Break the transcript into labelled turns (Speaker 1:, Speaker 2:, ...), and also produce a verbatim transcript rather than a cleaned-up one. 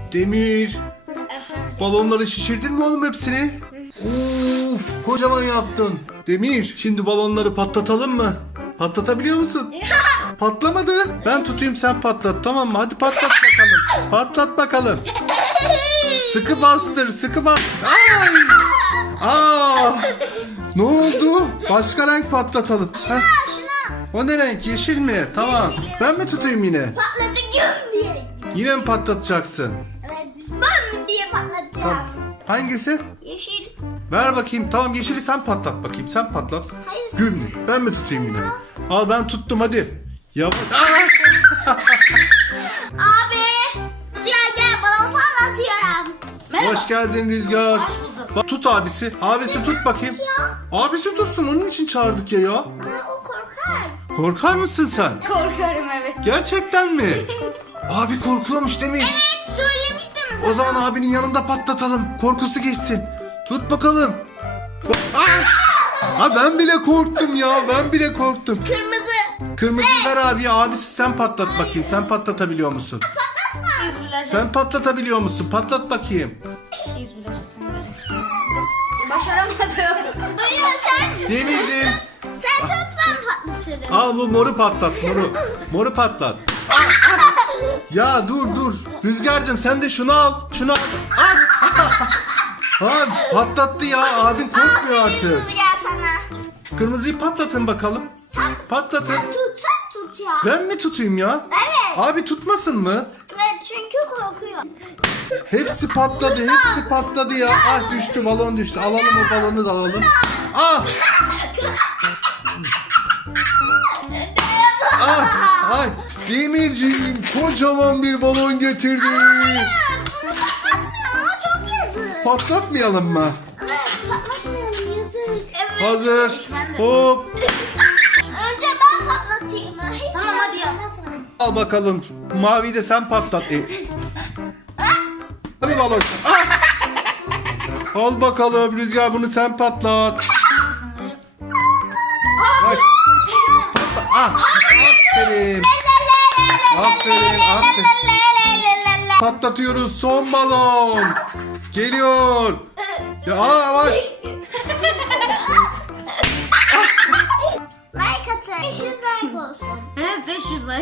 Speaker 1: Demir, balonları şişirdin mi oğlum hepsini? Uf, kocaman yaptın. Demir, şimdi balonları patlatalım mı? Patlatabiliyor musun? Patlamadı. Ben tutayım, sen patlat, tamam mı? Hadi patlat bakalım. Patlat bakalım. Sıkı bastır, sıkı bastır. Ay! Aa! Ne oldu? Başka renk patlatalım. Heh.
Speaker 2: Şuna.
Speaker 1: O ne renk? Yeşil mi? Tamam.
Speaker 2: Yeşil.
Speaker 1: Ben mi tutayım yine?
Speaker 2: Patladı güm diye.
Speaker 1: Yine mi patlatacaksın?
Speaker 2: Evet. Bam diye patlatacağım.
Speaker 1: Tamam. Hangisi?
Speaker 2: Yeşil.
Speaker 1: Ver bakayım. Tamam, yeşili sen patlat bakayım. Sen patlat.
Speaker 2: Hayır.
Speaker 1: Güm. Ben mi tutayım yine? Al, ben tuttum, hadi. Yavaş. Aa!
Speaker 2: Abi. Rüzgar gel, balon patlatıyorum.
Speaker 1: Hoş geldin Rüzgar.
Speaker 3: Hoş bulduk.
Speaker 1: Bak, tut abisi. Abisi tut bakayım. Abisi tutsun. Onun için çağırdık ya ya.
Speaker 2: Ama o korkar.
Speaker 1: Korkar mısın sen?
Speaker 3: Korkarım evet.
Speaker 1: Gerçekten mi? Abi korkuyormuş değil mi?
Speaker 2: Evet, söylemiştim sana.
Speaker 1: O zaman abinin yanında patlatalım. Korkusu geçsin. Tut bakalım. Ah! Ha, ben bile korktum ya. Ben bile korktum.
Speaker 2: Kırmızı.
Speaker 1: Kırmızıyı ver abi. Abisi sen patlat bakayım. Sen patlatabiliyor musun?
Speaker 2: Patlatma.
Speaker 3: Bismillah.
Speaker 1: Sen patlatabiliyor musun? Patlat bakayım.
Speaker 3: Bismillah. Başaramadım.
Speaker 2: Duyuyor sen.
Speaker 1: Demirciğim.
Speaker 2: Sen tut, ben patlatırım.
Speaker 1: Al bu moru patlat. Moru. Moru patlat. Ah, ah. Ya dur dur. Rüzgar'cığım sen de şunu al. Şunu al. Ah. Ha, patlattı ya. Abin korkmuyor artık.
Speaker 2: Rüzgar sana.
Speaker 1: Kırmızıyı patlatın bakalım.
Speaker 2: Sen,
Speaker 1: Patlatın.
Speaker 2: sen tut, sen tut ya.
Speaker 1: Ben mi tutayım ya?
Speaker 2: Evet.
Speaker 1: Abi tutmasın mı?
Speaker 2: Evet, çünkü korkuyor.
Speaker 1: Hepsi patladı. Hepsi patladı ya. Ah, düştü, balon düştü. Alalım o balonu da alalım. Ah. Ah. Ay. Demirciğim kocaman bir balon getirdi.
Speaker 2: Bunu patlatmayalım, o çok yazık.
Speaker 1: Patlatmayalım mı?
Speaker 2: Evet, patlatmayalım, yazık. Evet.
Speaker 1: Hazır.
Speaker 3: Ben de.
Speaker 1: Hop.
Speaker 2: Önce ben patlatayım. Hiç
Speaker 3: Tamam, hadi yap.
Speaker 2: patlatma.
Speaker 1: Al bakalım. Maviyi de sen patlat. E. Hadi balon. Ah. Al bakalım Rüzgar, bunu sen patlat. Bak. Patla. Ah. Aferin. Aferin. Aferin. Patlatıyoruz, son balon. Geliyor. Ya bak.
Speaker 2: Like atın. beş yüz like olsun.
Speaker 3: Evet beş yüz like.